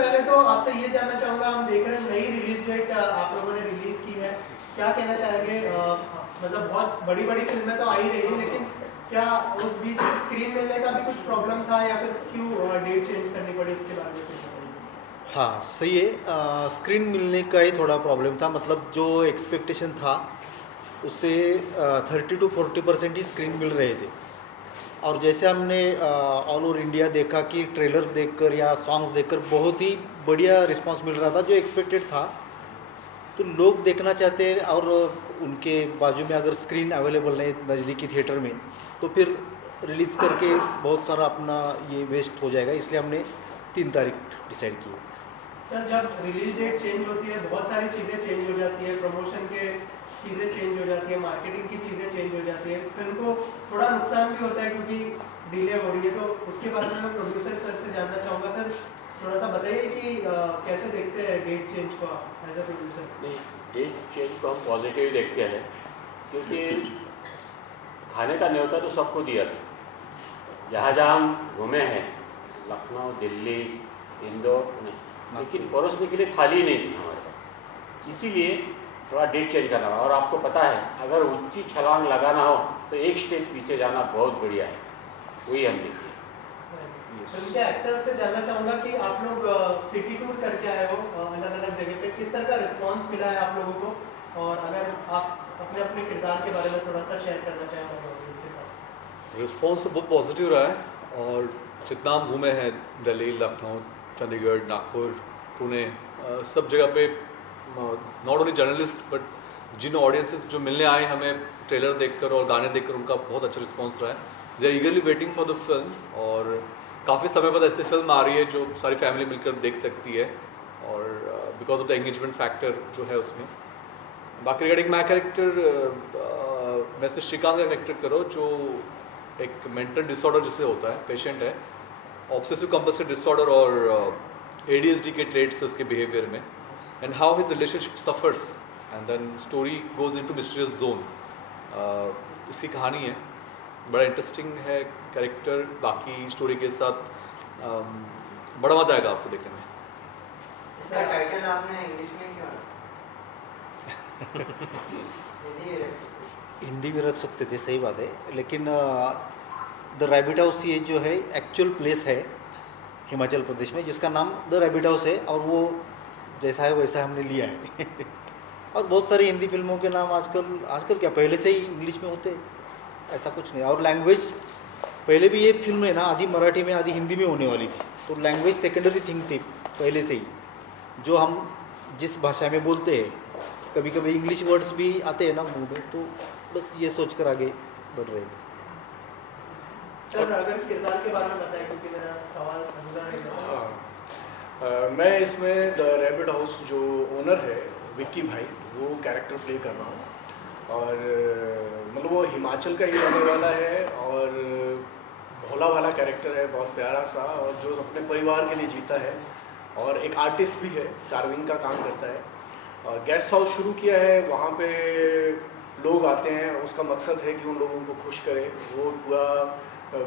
पहले तो आपसे ये जानना चाहूँगा, हम देख रहे हैं नई रिलीज डेट आप लोगों ने रिलीज़ की है, क्या कहना चाहेंगे? मतलब बहुत बड़ी बड़ी फिल्में तो आ ही रही हैं, लेकिन क्या उस बीच स्क्रीन मिलने का भी कुछ प्रॉब्लम था या फिर क्यों डेट चेंज करनी पड़ी, उसके बारे में कुछ बताइए। हाँ सही है, स्क्रीन मिलने का ही थोड़ा प्रॉब्लम था। मतलब जो एक्सपेक्टेशन था उससे 30 to 40% ही स्क्रीन मिल रहे थे। और जैसे हमने ऑल ओवर इंडिया देखा कि ट्रेलर देखकर या सॉन्ग्स देखकर बहुत ही बढ़िया रिस्पांस मिल रहा था जो एक्सपेक्टेड था। तो लोग देखना चाहते हैं और उनके बाजू में अगर स्क्रीन अवेलेबल नहीं नज़दीकी थिएटर में तो फिर रिलीज़ करके बहुत सारा अपना ये वेस्ट हो जाएगा, इसलिए हमने 3 तारीख डिसाइड की। सर जब रिलीज डेट चेंज होती है बहुत सारी चीज़ें चेंज हो जाती है, प्रमोशन के चीज़ें चेंज हो जाती है, मार्केटिंग की चीज़ें चेंज हो जाती है, फिल्म को थोड़ा नुकसान भी होता है क्योंकि डिले हो रही है। तो उसके बारे में मैं प्रोड्यूसर सर से जानना चाहूँगा। सर थोड़ा सा बताइए कि कैसे देखते हैं डेट चेंज को एज अ प्रोड्यूसर? नहीं, डेट चेंज को हम पॉजिटिव देखते हैं क्योंकि खाने का न्योता तो सबको दिया था। जहाँ जहाँ हम घूमे हैं, लखनऊ, दिल्ली, इंदौर, पुणे, लेकिन परोसने के लिए थाली नहीं थी हमारे पास, इसीलिए थोड़ा डेट चेंज करना हुआ। और आपको पता है अगर ऊंची छलांग लगाना हो तो एक स्टेप पीछे जाना बहुत बढ़िया है, वही हमने किया। उनके एक्टर्स से जानना चाहूँगा कि आप लोग सिटी टूर करके आए हो अलग अलग जगह पे, किस तरह का रिस्पांस मिला है आप लोगों को, और अगर आप अपने अपने किरदार के बारे में थोड़ा सा शेयर करना चाहें हमारे ऑडियंस के साथ। रिस्पांस तो बहुत पॉजिटिव रहा है और जितना हम घूमे हैं दिल्ली, लखनऊ, चंडीगढ़, नागपुर, पुणे, सब जगह पे नॉट ओनली जर्नलिस्ट बट जिन ऑडियंसेस जो मिलने आए हमें ट्रेलर देखकर और गाने देखकर उनका बहुत अच्छा रिस्पांस रहा है। They are eagerly waiting for the film और काफ़ी समय बाद ऐसी फिल्म आ रही है जो सारी फैमिली मिलकर देख सकती है और because of the engagement factor जो है उसमें। बाकी रिगार्डिंग माई कैरेक्टर, मैं इसमें श्रीकांत का कैरेक्टर करो जो एक मेंटल डिसऑर्डर जिसे होता है, पेशेंट है, ऑब्सेसिव कंपल्सिव डिसऑर्डर और ADHD के ट्रेड्स है उसके बिहेवियर में, and how his relationship suffers and then story goes into mysterious zone. इसकी कहानी है, बड़ा इंटरेस्टिंग है कैरेक्टर। बाकी स्टोरी के साथ बड़ा मजा आएगा आपको देखने में। इसका टाइटल आपने इंग्लिश में क्यों हिंदी भी रख सकते थे, सही बात है, लेकिन द रैबिट हाउस ये जो है एक्चुअल प्लेस है हिमाचल प्रदेश में जिसका नाम द रैबिट हाउस है, और वो जैसा है वैसा हमने लिया है और बहुत सारी हिंदी फिल्मों के नाम आजकल क्या पहले से ही इंग्लिश में होते, ऐसा कुछ नहीं। और लैंग्वेज पहले भी ये फिल्म है ना आधी मराठी में आधी हिंदी में होने वाली थी, तो लैंग्वेज सेकेंडरी थिंग थी पहले से ही, जो हम जिस भाषा में बोलते हैं, कभी कभी इंग्लिश वर्ड्स भी आते हैं ना मुंह में, तो बस ये सोच कर आगे बढ़ रहे थे। सर अगर किरदार के बारे में बताएं क्योंकि मेरा सवाल अधूरा रह गया। मैं इसमें द रैबिट हाउस जो ओनर है विक्की भाई, वो कैरेक्टर प्ले कर रहा हूँ। और मतलब वो हिमाचल का ही रहने वाला है और भोला वाला कैरेक्टर है, बहुत प्यारा सा, और जो अपने परिवार के लिए जीता है और एक आर्टिस्ट भी है, कार्विंग का काम करता है। और गेस्ट हाउस शुरू किया है, वहाँ पे लोग आते हैं, उसका मकसद है कि उन लोगों को खुश करे, वो पूरा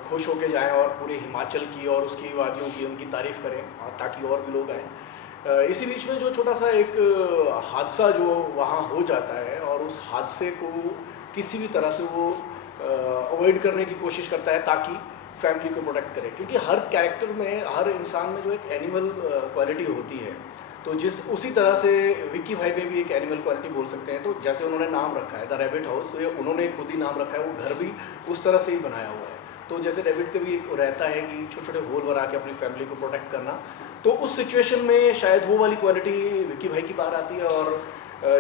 खुश होके जाएं और पूरे हिमाचल की और उसकी वादियों की उनकी तारीफ़ करें, और ताकि और भी लोग आएँ। इसी बीच में जो छोटा सा एक हादसा जो वहाँ हो जाता है और उस हादसे को किसी भी तरह से वो अवॉइड करने की कोशिश करता है ताकि फैमिली को प्रोटेक्ट करे, क्योंकि हर कैरेक्टर में, हर इंसान में जो एक एनिमल क्वालिटी होती है, तो उसी तरह से विक्की भाई में भी एक एनिमल क्वालिटी बोल सकते हैं। तो जैसे उन्होंने नाम रखा है द रैबिट हाउस, तो ये उन्होंने खुद ही नाम रखा है, वो घर भी उस तरह से ही बनाया हुआ है। तो जैसे रैबिट का भी एक रहता है कि छोटे छोटे होल बना के अपनी फैमिली को प्रोटेक्ट करना, तो उस सिचुएशन में शायद वो वाली क्वालिटी विक्की भाई की बाहर आती है। और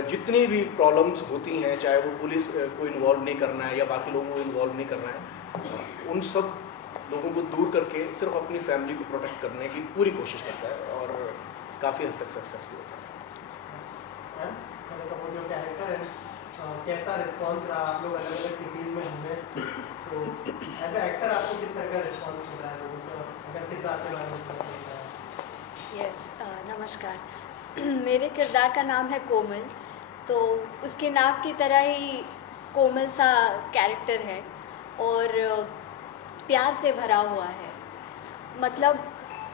जितनी भी प्रॉब्लम्स होती हैं, चाहे वो पुलिस को इन्वॉल्व नहीं करना है या बाकी लोगों को इन्वॉल्व नहीं करना है, उन सब लोगों को दूर करके सिर्फ अपनी फैमिली को प्रोटेक्ट करने की पूरी कोशिश करता है और काफ़ी हद तक सक्सेसफुल होता है। जो कैरेक्टर है, कैसा रिस्पांस रहा? आप लोग अलग अलग सिटीज़ में घूमे, तो एज ए एक्टर आपको किस तरह का रिस्पांस मिला है लोगों से, अगर किरदार के बारे में पता चलता है? यस, नमस्कार। मेरे किरदार का नाम है कोमल, तो उसके नाम की तरह ही कोमल सा कैरेक्टर है और प्यार से भरा हुआ है। मतलब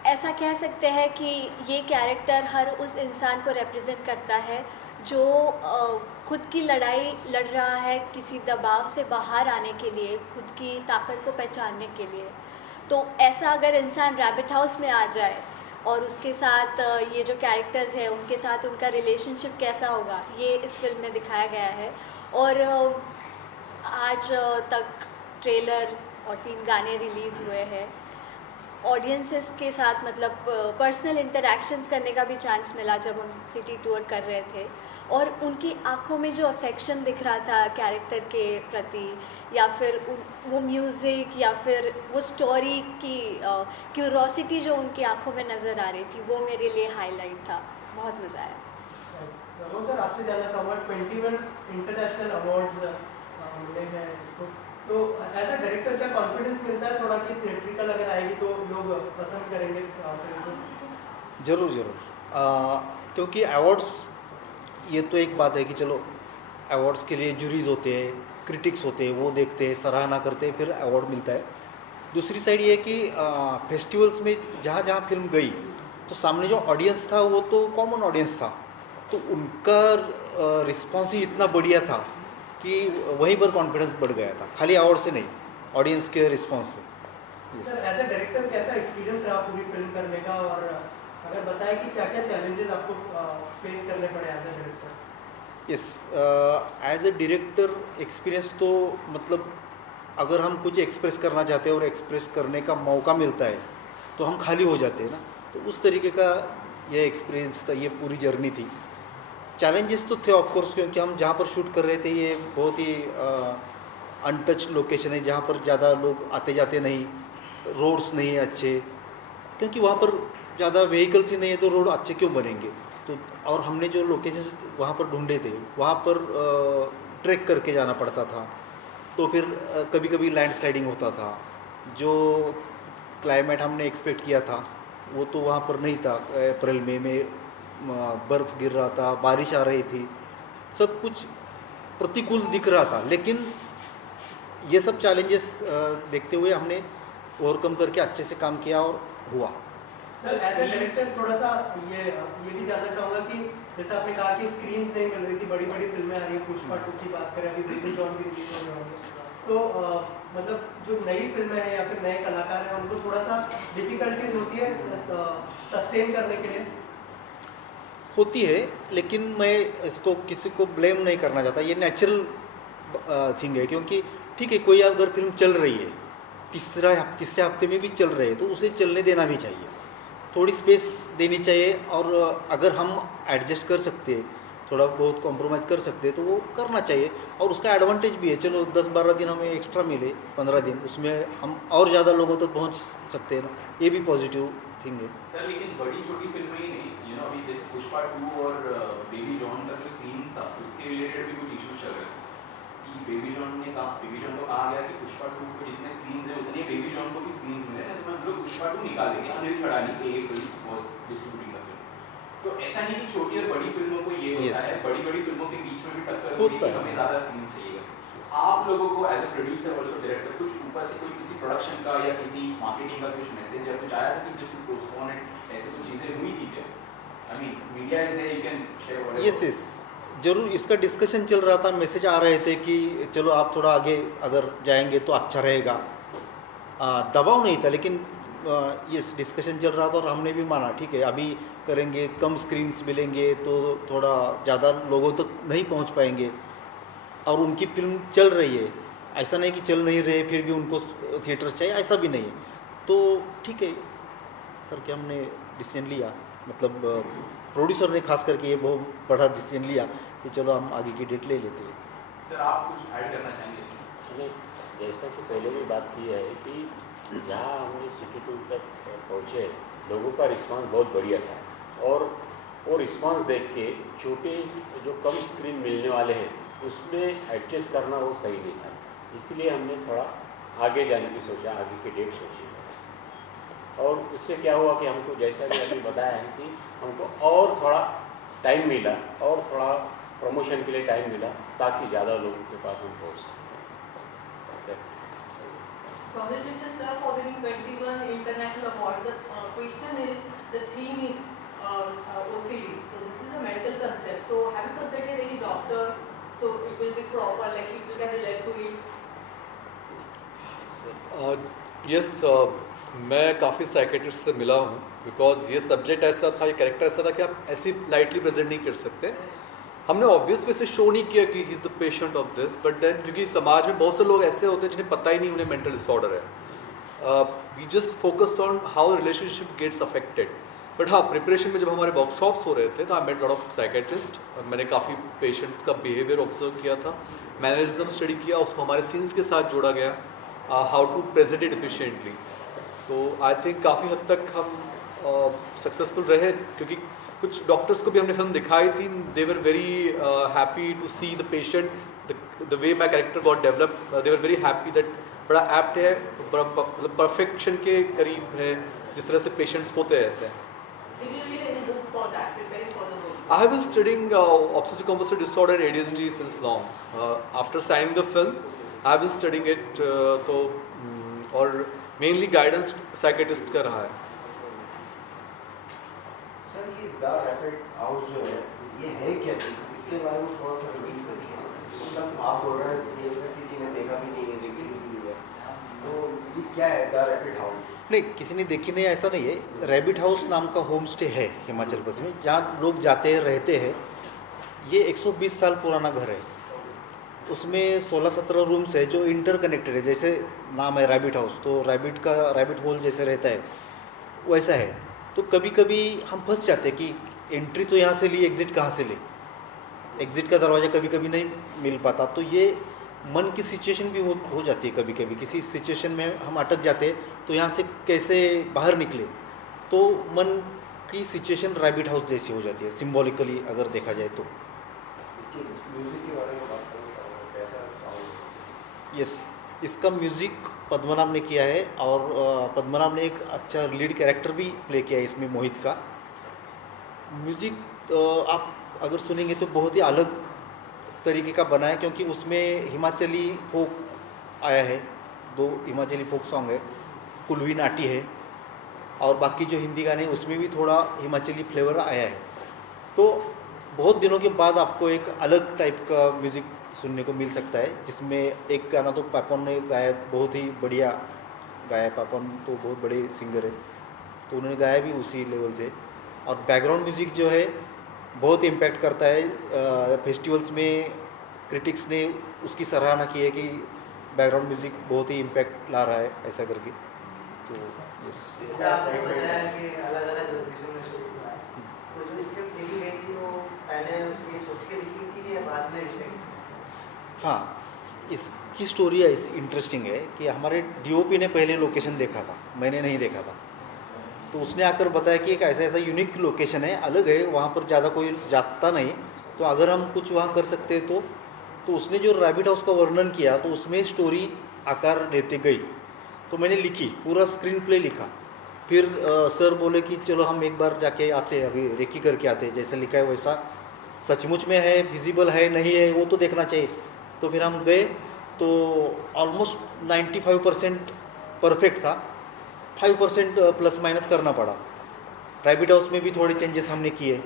ऐसा कह सकते हैं कि ये कैरेक्टर हर उस इंसान को रिप्रेजेंट करता है जो खुद की लड़ाई लड़ रहा है किसी दबाव से बाहर आने के लिए, खुद की ताकत को पहचानने के लिए। तो ऐसा अगर इंसान रैबिट हाउस में आ जाए और उसके साथ ये जो कैरेक्टर्स हैं उनके साथ उनका रिलेशनशिप कैसा होगा, ये इस फिल्म में दिखाया गया है। और आज तक ट्रेलर और 3 गाने रिलीज़ हुए हैं। ऑडियंसेस के साथ मतलब पर्सनल इंटरेक्शंस करने का भी चांस मिला जब हम सिटी टूर कर रहे थे, और उनकी आंखों में जो अफेक्शन दिख रहा था कैरेक्टर के प्रति, या फिर वो म्यूज़िक या फिर वो स्टोरी की क्यूरोसिटी जो उनकी आंखों में नज़र आ रही थी, वो मेरे लिए हाईलाइट था। बहुत मज़ा आया। वो सर आपसे जानना चाहूँगा, 21 इंटरनेशनल अवार्ड्स मिले हैं इसको, तो एज अ डायरेक्टर क्या कॉन्फिडेंस मिलता है थोड़ा कि थिएट्रिकल अगर आएगी तो लोग पसंद करेंगे फिल्म को? ज़रूर क्योंकि अवार्ड्स, ये तो एक बात है कि चलो अवार्ड्स के लिए जूरीज होते हैं, क्रिटिक्स होते हैं, वो देखते हैं, सराहना करते हैं, फिर अवार्ड मिलता है। दूसरी साइड ये है कि फेस्टिवल्स में जहाँ जहाँ फिल्म गई तो सामने जो ऑडियंस था वो तो कॉमन ऑडियंस था, तो उनका रिस्पॉन्स ही इतना बढ़िया था कि वहीं पर कॉन्फिडेंस बढ़ गया था, खाली अवार्ड से नहीं, ऑडियंस के रिस्पॉन्स से। सर एज अ डायरेक्टर कैसा एक्सपीरियंस रहा पूरी फिल्म करने का, और अगर बताएं कि क्या क्या चैलेंजेस आपको फेस करने पड़े as a director? Yes, as a director experience तो मतलब अगर हम कुछ एक्सप्रेस करना चाहते हैं और एक्सप्रेस करने का मौका मिलता है तो हम खाली हो जाते हैं ना, तो उस तरीके का ये एक्सपीरियंस था, ये पूरी जर्नी थी। चैलेंजेस तो थे ऑफकोर्स, क्योंकि हम जहाँ पर शूट कर रहे थे ये बहुत ही अनटच लोकेशन है, जहाँ पर ज़्यादा लोग आते जाते नहीं, रोड्स नहीं है अच्छे, क्योंकि वहाँ पर ज़्यादा व्हीकल्स ही नहीं है तो रोड अच्छे क्यों बनेंगे। तो और हमने जो लोकेशन वहाँ पर ढूंढे थे वहाँ पर ट्रैक करके जाना पड़ता था, तो फिर कभी कभी लैंडस्लाइडिंग होता था, जो क्लाइमेट हमने एक्सपेक्ट किया था वो तो वहाँ पर नहीं था। अप्रैल मई में बर्फ़ गिर रहा था, बारिश आ रही थी, सब कुछ प्रतिकूल दिख रहा था, लेकिन ये सब चैलेंजेस देखते हुए हमने ओवरकम करके अच्छे से काम किया और हुआ। सर एज ए डायरेक्टर थोड़ा सा ये भी जानना चाहूँगा कि जैसे आपने कहा कि स्क्रीन्स नहीं मिल रही थी, बड़ी बड़ी फिल्में आ रही हैं, पुष्पा 2 की बात करें, अभी बेबी जॉन भी रिलीज होने वाली है, तो मतलब जो नई फिल्में हैं या फिर नए कलाकार हैं उनको थोड़ा सा डिफिकल्टीज होती है सस्टेन करने के लिए? होती है, लेकिन मैं इसको किसी को ब्लेम नहीं करना चाहता, ये नेचुरल थिंग है। क्योंकि ठीक है, कोई अगर फिल्म चल रही है, तीसरे हफ्ते में भी चल रहे हैं, तो उसे चलने देना भी चाहिए, थोड़ी स्पेस देनी चाहिए, और अगर हम एडजस्ट कर सकते हैं, थोड़ा बहुत कॉम्प्रोमाइज़ कर सकते हैं तो वो करना चाहिए। और उसका एडवांटेज भी है, चलो 10-12 दिन हमें एक्स्ट्रा मिले, 15 दिन, उसमें हम और ज़्यादा लोगों तक पहुंच सकते हैं ना, ये भी पॉजिटिव थिंग है। सर लेकिन बड़ी छोटी फिल्में ही नहीं, अभी जैसे पुष्पा 2 और बेबी जॉन का जो स्क्रीन्स था उसके रिलेटेड भी कुछ इश्यूज चल रहे थे कि बेबी जॉन को कहा गया कि पुष्पा 2 को जितने स्क्रीन्स हैं उतने बेबी जॉन को भी स्क्रीन्स मिले, तो हम लोग पुष्पा 2 निकाल देंगे, अनिल खड़ानी के film was distributing the film. तो ऐसा नहीं कि छोटी और बड़ी फिल्मों को ये होता है, बड़ी बड़ी फिल्मों के बीच में भी टक्कर होती है कि हमें ज़्यादा स्क्रीन्स चाहिए। आप लोगों को as a producer also director कुछ ऊपर से कोई किसी प्रोडक्शन का या किसी मार्केटिंग का कुछ मैसेज या कुछ आया था कि जस्ट टू पोस्टपोन इट, ऐसे कुछ चीज़ें हुई थी क्या? I mean media is there, you can share whatever. Yes जरूर, इसका डिस्कशन चल रहा था, मैसेज आ रहे थे कि चलो आप थोड़ा आगे अगर जाएंगे तो अच्छा रहेगा, दबाव नहीं था, लेकिन ये डिस्कशन चल रहा था और हमने भी माना ठीक है, अभी करेंगे, कम स्क्रीन्स मिलेंगे तो थोड़ा ज़्यादा लोगों तक नहीं पहुंच पाएंगे, और उनकी फिल्म चल रही है, ऐसा नहीं कि चल नहीं रहे फिर भी उनको थिएटर चाहिए, ऐसा भी नहीं है। तो ठीक है करके हमने डिसीजन लिया, मतलब प्रोड्यूसर ने खास करके ये बहुत बड़ा डिसीजन लिया कि चलो हम आगे की डेट ले लेते हैं। सर आप कुछ ऐड करना चाहेंगे इसमें? जैसा कि पहले भी बात की है कि जहाँ हमने सिटी टूर तक पहुँचे, लोगों का रिस्पांस बहुत बढ़िया था, और वो रिस्पांस देख के छोटे जो कम स्क्रीन मिलने वाले हैं उसमें एडजस्ट करना वो सही नहीं था, इसलिए हमने थोड़ा आगे जाने की सोचा, आगे की डेट सोची, और उससे क्या हुआ कि हमको जैसा भी अभी बताया है कि हमको और थोड़ा टाइम मिला, और थोड़ा प्रमोशन के लिए टाइम मिला, ताकि ज़्यादा लोगों के पास हम पहुँच सकें। Congratulations, sir, for winning 21 international awards. The question is, the theme is OCD. So this is a mental concept. So have you consulted any doctor? So it will be proper, like people can relate to it. Yes मैं काफ़ी psychiatrist से मिला हूँ because ये subject ऐसा था, ये character ऐसा था कि आप ऐसी लाइटली प्रेजेंट नहीं कर सकते. हमने ऑब्वियस वे से शो नहीं किया कि he is the patient of this, but then क्योंकि समाज में बहुत से लोग ऐसे होते हैं जिन्हें पता ही नहीं उन्हें मेंटल डिसऑर्डर है. We just focused on how relationship gets affected. But हाँ, प्रिपरेशन में जब हमारे वर्कशॉप्स हो रहे थे तो I met lot of psychiatrist. मैंने काफ़ी पेशेंट्स का बिहेवियर ऑब्जर्व किया था, मैनरिज्म स्टडी किया, उसको हमारे सीन्स के साथ जोड़ा गया, how to present it efficiently. तो आई थिंक काफ़ी हद तक हम सक्सेसफुल रहे क्योंकि कुछ डॉक्टर्स को भी हमने फिल्म दिखाई थी. They were very happy to see the patient, the way my character got develop. They were very happy that बड़ा एप्ट है, मतलब परफेक्शन के करीब है जिस तरह से पेशेंट्स होते हैं ऐसे. Did you read any book for that, preparing for the role? I have been studying obsessive compulsive disorder and ADHD since long. After signing the film, I have been studying it. तो और mainly guidance psychiatrist का रहा है. Sir ये the rapid house जो है ये है क्या चीज़, इसके बारे में थोड़ा सा रिवील करिए. मतलब आप बोल रहे हैं कि अगर किसी ने देखा भी नहीं है, रिव्यू भी हुआ, तो ये क्या है द रैपिड हाउस? नहीं, किसी ने देखी नहीं ऐसा नहीं है. रैबिट हाउस नाम का होम स्टे है हिमाचल प्रदेश में, जहाँ लोग जाते हैं, रहते हैं. ये 120 साल पुराना घर है. उसमें 16-17 रूम्स है जो इंटरकनेक्टेड है. जैसे नाम है रैबिट हाउस, तो रैबिट होल जैसे रहता है वैसा है. तो कभी कभी हम फंस जाते हैं कि एंट्री तो यहाँ से ली, एग्ज़िट कहाँ से ले. एग्ज़िट का दरवाज़ा कभी कभी नहीं मिल पाता. तो ये मन की सिचुएशन भी हो जाती है. कभी कभी किसी सिचुएशन में हम अटक जाते हैं तो यहाँ से कैसे बाहर निकले. तो मन की सिचुएशन रैबिट हाउस जैसी हो जाती है सिम्बॉलिकली अगर देखा जाए तो. इसके म्यूज़िक के बारे में बात करें, कैसा साउंड? यस, इसका म्यूज़िक पद्मनाभ ने किया है और पद्मनाभ ने एक अच्छा लीड कैरेक्टर भी प्ले किया है इसमें, मोहित का. म्यूज़िक आप अगर सुनेंगे तो बहुत ही अलग तरीके का बना है क्योंकि उसमें हिमाचली फोक आया है. 2 हिमाचली फोक सॉन्ग है, कुलवी नाटी है, और बाकी जो हिंदी गाने उसमें भी थोड़ा हिमाचली फ्लेवर आया है. तो बहुत दिनों के बाद आपको एक अलग टाइप का म्यूज़िक सुनने को मिल सकता है, जिसमें एक गाना तो पापन ने गाया, बहुत ही बढ़िया गाया. पापन तो बहुत बड़े सिंगर है, तो उन्होंने गाया भी उसी लेवल से. और बैकग्राउंड म्यूज़िक जो है बहुत इम्पैक्ट करता है. फेस्टिवल्स में क्रिटिक्स ने उसकी सराहना की है कि बैकग्राउंड म्यूज़िक बहुत ही इम्पैक्ट ला रहा है ऐसा करके. तो यस, जैसे आपने बताया कि अलग-अलग लोकेशन में शूट हुआ है, तो जो स्क्रिप्ट लिखी गई थी वो पहले उसकी सोच के लिखी थी या बाद में डिसाइड? हाँ, इसकी स्टोरी इंटरेस्टिंग है कि हमारे डीओपी ने पहले लोकेशन देखा था, मैंने नहीं देखा था. तो उसने आकर बताया कि एक ऐसा यूनिक लोकेशन है, अलग है, वहाँ पर ज़्यादा कोई जाता नहीं, तो अगर हम कुछ वहाँ कर सकते हैं तो उसने जो रैबिट हाउस का वर्णन किया तो उसमें स्टोरी आकार लेते गई. तो मैंने लिखी, पूरा स्क्रीन प्ले लिखा. फिर सर बोले कि चलो हम एक बार जाके आते हैं, अभी रेकी करके आते हैं, जैसे लिखा है वैसा सचमुच में है, विजिबल है नहीं है वो तो देखना चाहिए. तो फिर हम गए तो ऑलमोस्ट 95% परफेक्ट था. 5% प्लस माइनस करना पड़ा. रैबिट हाउस में भी थोड़े चेंजेस हमने किए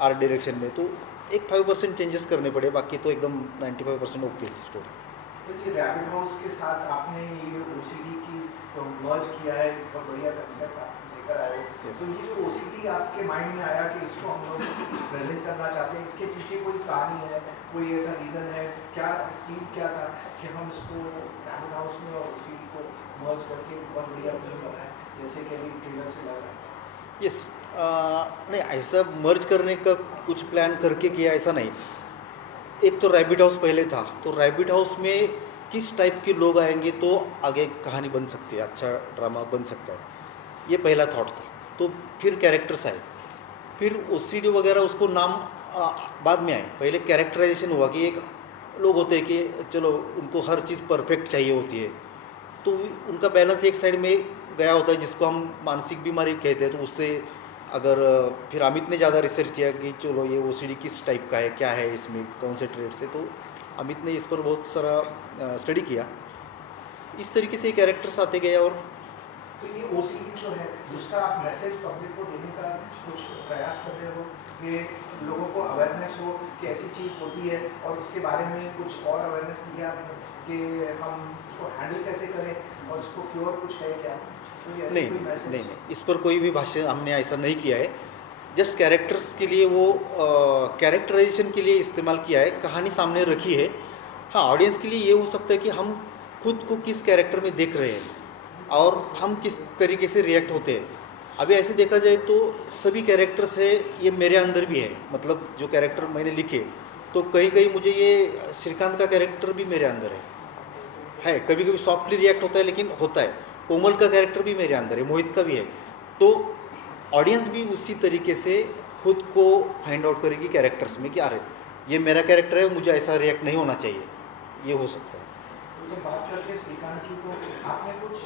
आर्ट डायरेक्शन में, तो एक 5% चेंजेस करने पड़े, बाकी तो एकदम 95% ओके थी स्टोरी. तो ये रैबिट हाउस के साथ आपने ये ओसीडी की मर्ज किया है, बहुत बढ़िया कंसेप्ट आप लेकर आए हो. Yes. तो ये जो ओसीडी आपके माइंड में आया कि इसको हम लोग प्रेजेंट करना चाहते हैं, इसके पीछे कोई कहानी है, कोई ऐसा रीज़न है क्या, सीन क्या था कि हम इसको रैबिट हाउस में और ओसीडी को मर्ज करके बहुत बढ़िया फिल्म बनाए, जैसे कि अभी ट्रेलर से लग रहा है? यस, नहीं ऐसा मर्ज करने का कुछ प्लान करके किया ऐसा नहीं. एक तो रैबिट हाउस पहले था, तो रैबिट हाउस में किस टाइप के लोग आएंगे तो आगे कहानी बन सकती है, अच्छा ड्रामा बन सकता है, ये पहला थॉट था. तो फिर कैरेक्टर्स आए, फिर ओसीडी वगैरह उसको नाम बाद में आए. पहले कैरेक्टराइजेशन हुआ कि एक लोग होते हैं कि चलो उनको हर चीज़ परफेक्ट चाहिए होती है, तो उनका बैलेंस एक साइड में गया होता है जिसको हम मानसिक बीमारी कहते हैं. तो उससे अगर फिर अमित ने ज़्यादा रिसर्च किया कि चलो ये ओसीडी किस टाइप का है, क्या है इसमें, कौन से ट्रेड से, तो अमित ने इस पर बहुत सारा स्टडी किया. इस तरीके से कैरेक्टर्स आते गए। और तो ये OCD जो है उसका आप मैसेज पब्लिक को देने का कुछ प्रयास कर रहे हो कि लोगों को अवेयरनेस हो कि ऐसी चीज़ होती है और इसके बारे में कुछ और अवेयरनेस दिया कि हम उसको हैंडल कैसे करें और इसको क्योर कुछ है क्या? तो ये ऐसे नहीं कोई मैसेज? नहीं, इस पर कोई भी भाष्य हमने ऐसा नहीं किया है। जस्ट कैरेक्टर्स के लिए वो कैरेक्टराइजेशन के लिए इस्तेमाल किया है, कहानी सामने रखी है। हाँ, ऑडियंस के लिए ये हो सकता है कि हम खुद को किस कैरेक्टर में देख रहे हैं और हम किस तरीके से रिएक्ट होते हैं। अभी ऐसे देखा जाए तो सभी कैरेक्टर्स है ये मेरे अंदर भी है, मतलब जो कैरेक्टर मैंने लिखे तो कहीं कहीं मुझे ये श्रीकांत का कैरेक्टर भी मेरे अंदर है। कभी कभी सॉफ्टली रिएक्ट होता है लेकिन होता है। कोमल का कैरेक्टर भी मेरे अंदर है, मोहित का भी है। तो ऑडियंस भी उसी तरीके से खुद को फाइंड आउट करेगी कैरेक्टर्स में कि अरे ये मेरा कैरेक्टर है, मुझे ऐसा रिएक्ट नहीं होना चाहिए, ये हो सकता है। तो जब बात करते हैं श्रीकांत की तो आपने कुछ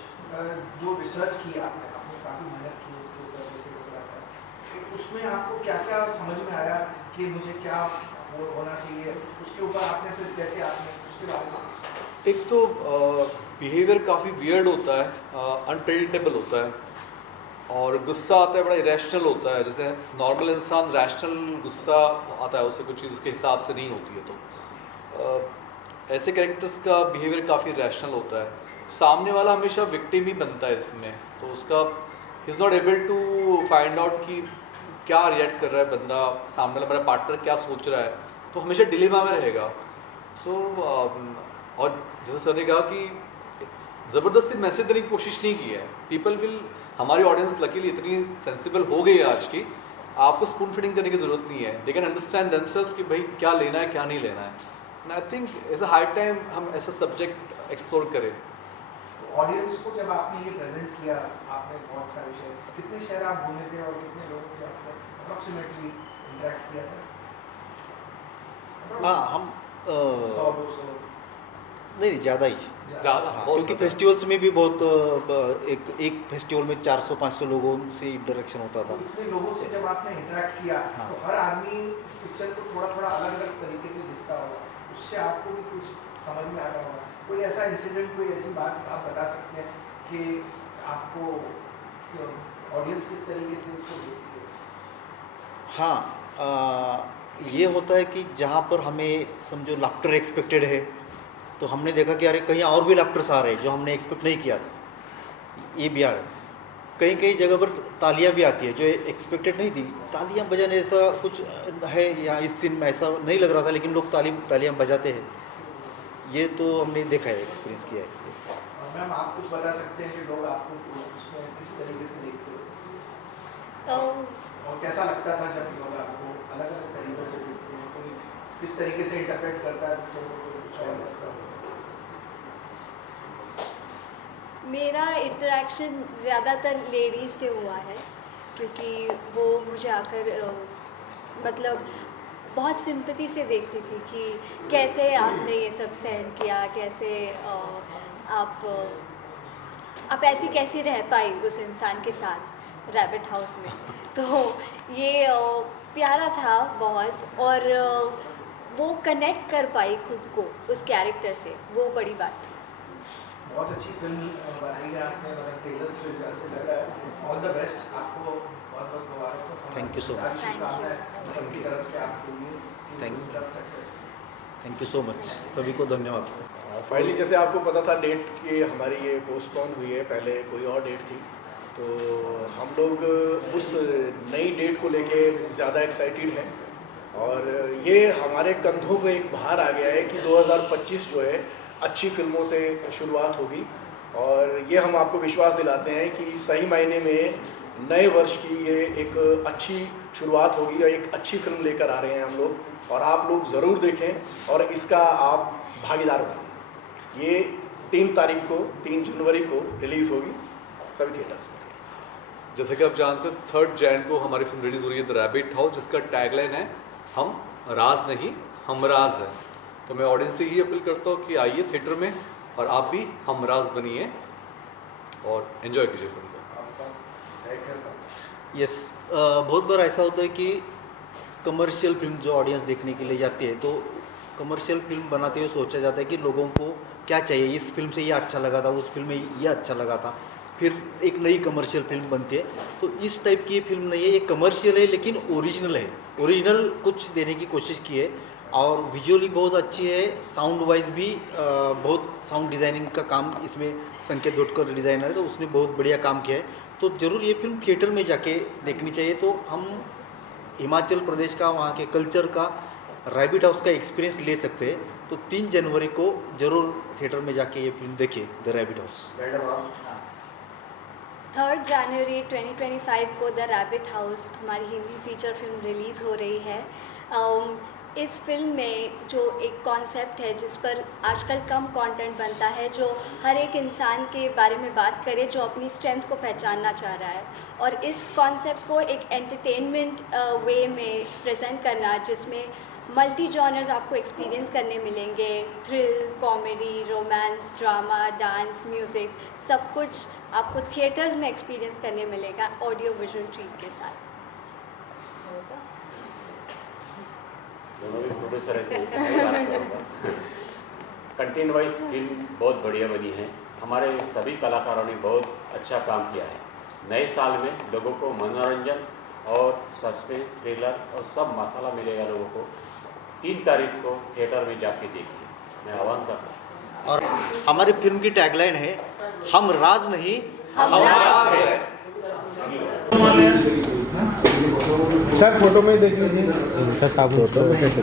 जो रिसर्च की आपने काफ़ी मेहनत की उसके ऊपर, जैसे बता था उसमें आपको क्या क्या समझ में आया कि मुझे क्या होना चाहिए, उसके ऊपर आपने फिर कैसे आपने उसके बारे में? एक तो बिहेवियर काफ़ी वियर्ड होता है, अनप्रेडिक्टेबल होता है, और गुस्सा आता है बड़ा इरेशनल होता है। जैसे नॉर्मल इंसान रैशनल गुस्सा आता है, उसे कुछ चीज़ उसके हिसाब से नहीं होती है, तो ऐसे कैरेक्टर्स का बिहेवियर काफ़ी रैशनल होता है। सामने वाला हमेशा विक्टिम ही बनता है इसमें, तो उसका he is not able to find out कि क्या रिएक्ट कर रहा है बंदा, सामने वाला मेरा पार्टनर क्या सोच रहा है, तो हमेशा डिलेमा में रहेगा। और जैसे सर ने कहा कि ज़बरदस्ती मैसेज देने की कोशिश नहीं की है। पीपल विल, हमारी ऑडियंस लकीली इतनी सेंसिबल हो गई है आज की, आपको स्पून फीडिंग करने की ज़रूरत नहीं है। दे कैन अंडरस्टैंड देमसेल्फ कि भाई क्या लेना है क्या नहीं लेना है। And I think as a high time हम ऐसा सब्जेक्ट एक्सप्लोर करें। ऑडियंस को जब आपने ये प्रेजेंट किया, आपने बहुत सारे शहर, कितने शहर आप घूमे थे और कितने लोगों से आपने अप्रॉक्सीमेटली इंटरेक्ट किया था? हाँ, हम 100-200 नहीं ज़्यादा ही, ज़्यादा, हाँ, क्योंकि फेस्टिवल्स में भी बहुत एक फेस्टिवल में 400-500 लोगों से इंटरेक्शन होता था। तो इतने लोगों से जब आपने इंटरेक्ट किया हाँ। तो हर आदमी इस पिक्चर को थोड़ा थोड़ा अलग अलग तरीके से दिखता होगा, उससे आपको भी कुछ समझ में आता होगा। कोई ऐसा इंसिडेंट, कोई ऐसी बात आप बता सकते हैं कि आपको ऑडियंस किस तरीके से इसको देखती है? हाँ, ये होता है कि जहाँ पर हमें समझो लाफ्टर एक्सपेक्टेड है तो हमने देखा कि अरे कहीं और भी लाफ्टर्स आ रहे हैं जो हमने एक्सपेक्ट नहीं किया था, ये भी आ रहा है। कहीं कहीं जगह पर तालियां भी आती है जो एक्सपेक्टेड नहीं थी। तालियां बजाने ऐसा कुछ है या इस सीन में ऐसा नहीं लग रहा था, लेकिन लोग तालियां बजाते हैं, ये तो हमने देखा है, एक्सपीरियंस किया है। मैम, आप कुछ बता सकते हैं कि लोग आपको उसमें किस तरीके से देखते हैं और कैसा लगता था जब लोग आपको अलग अलग तरीके से देखते हैं? कोई किस तरीके से इंटरप्रेट करता है पिक्चर को, कुछ और लगता है? मेरा इंटरेक्शन ज़्यादातर लेडीज़ से हुआ है, क्योंकि वो मुझे आकर मतलब बहुत सिंपैथी से देखती थी कि कैसे आपने ये सब सहन किया, कैसे आप ऐसी कैसे रह पाई उस इंसान के साथ रैबिट हाउस में। तो ये प्यारा था बहुत, और वो कनेक्ट कर पाई खुद को उस कैरेक्टर से, वो बड़ी बात थी। बहुत अच्छी फिल्म बनाई है आपने, मतलब ट्रेलर से लग रहा है। ऑल द बेस्ट, आपको बहुत बहुत मुबारक हो। Thank you so much. सबकी तरफ से आपके लिए थैंक यू सो मच, सभी को धन्यवाद। फाइनली जैसे आपको पता था डेट कि हमारी ये पोस्टपोन हुई है, पहले कोई और डेट थी, तो हम लोग उस नई डेट को लेके ज़्यादा एक्साइटेड हैं। और ये हमारे कंधों पे एक भार आ गया है कि 2025 जो है अच्छी फिल्मों से शुरुआत होगी, और ये हम आपको विश्वास दिलाते हैं कि सही मायने में नए वर्ष की ये एक अच्छी शुरुआत होगी और एक अच्छी फिल्म लेकर आ रहे हैं हम लोग, और आप लोग ज़रूर देखें और इसका आप भागीदार बनें। ये 3 तारीख को, 3 जनवरी को रिलीज़ होगी सभी थिएटर्स में। जैसे कि आप जानते हो 3 जैन को हमारी फिल्म रिलीज़ हो रही है द रैबिट हाउस, जिसका टैगलाइन है हम राज नहीं हमराज है। तो मैं ऑडियंस से ही अपील करता हूँ कि आइए थिएटर में और आप भी हमराज बनिए और एंजॉय कीजिए फिल्म को। यस, बहुत बार ऐसा होता है कि कमर्शियल फिल्म जो ऑडियंस देखने के लिए जाती है, तो कमर्शियल फिल्म बनाते हुए सोचा जाता है कि लोगों को क्या चाहिए, इस फिल्म से ये अच्छा लगा था, उस फिल्म में ये अच्छा लगा था, फिर एक नई कमर्शियल फिल्म बनती है। तो इस टाइप की ये फिल्म नहीं है, ये कमर्शियल है लेकिन ओरिजिनल है, ओरिजिनल कुछ देने की कोशिश की है और विजुअली बहुत अच्छी है। साउंड वाइज भी बहुत साउंड डिज़ाइनिंग का काम इसमें संकेत दोटकर डिज़ाइनर है, तो उसने बहुत बढ़िया काम किया है। तो ज़रूर ये फिल्म थिएटर में जाके देखनी चाहिए। तो हम हिमाचल प्रदेश का, वहाँ के कल्चर का, रैबिट हाउस का एक्सपीरियंस ले सकते हैं। तो 3 जनवरी को ज़रूर थिएटर में जाके ये फिल्म देखिए, द रैबिट हाउस। 3 जनवरी 2025 को द रैबिट हाउस हमारी हिंदी फीचर फिल्म रिलीज़ हो रही है। इस फिल्म में जो एक कॉन्सेप्ट है जिस पर आजकल कम कंटेंट बनता है, जो हर एक इंसान के बारे में बात करे जो अपनी स्ट्रेंथ को पहचानना चाह रहा है, और इस कॉन्सेप्ट को एक एंटरटेनमेंट वे में प्रेजेंट करना जिसमें मल्टी जॉनर्स आपको एक्सपीरियंस करने मिलेंगे। Thrill, comedy, romance, drama, dance, music, सब कुछ आपको थिएटर्स में एक्सपीरियंस करने मिलेगा ऑडियो विजुअल ट्रीट के साथ। दोनों भी प्रोड्यूसर है। कंटेंट वाइज फिल्म बहुत बढ़िया बनी है, हमारे सभी कलाकारों ने बहुत अच्छा काम किया है। नए साल में लोगों को मनोरंजन और सस्पेंस, थ्रिलर और सब मसाला मिलेगा लोगों को। 3 तारीख को थिएटर में जाके देखिए, मैं आह्वान करता हूँ। और हमारी फिल्म की टैगलाइन है, हम राज नहीं, हम राज है। सर फोटो में देख लीजिए, फोटो में कैसे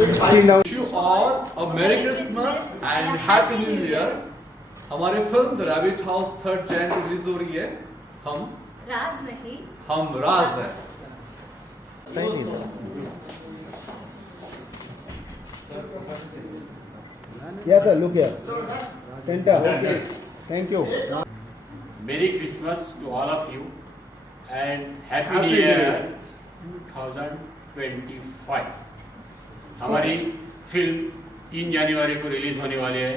Wish you all a Merry Christmas and Happy New Year। हमारे फिल्म द रैबिट हाउस 3 जनवरी को रिलीज हो रही है। हम राज नहीं, हम राज है। Yes sir, look here. Santa. Okay. Thank you. Merry Christmas to all of you and Happy New Year 2025। हमारी फिल्म 3 जनवरी को रिलीज होने वाली है।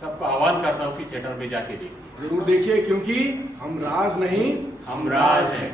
सबको आह्वान करता हूँ कि थिएटर में जाके देखिए, जरूर देखिए, क्योंकि हम राज नहीं, हम राज हैं।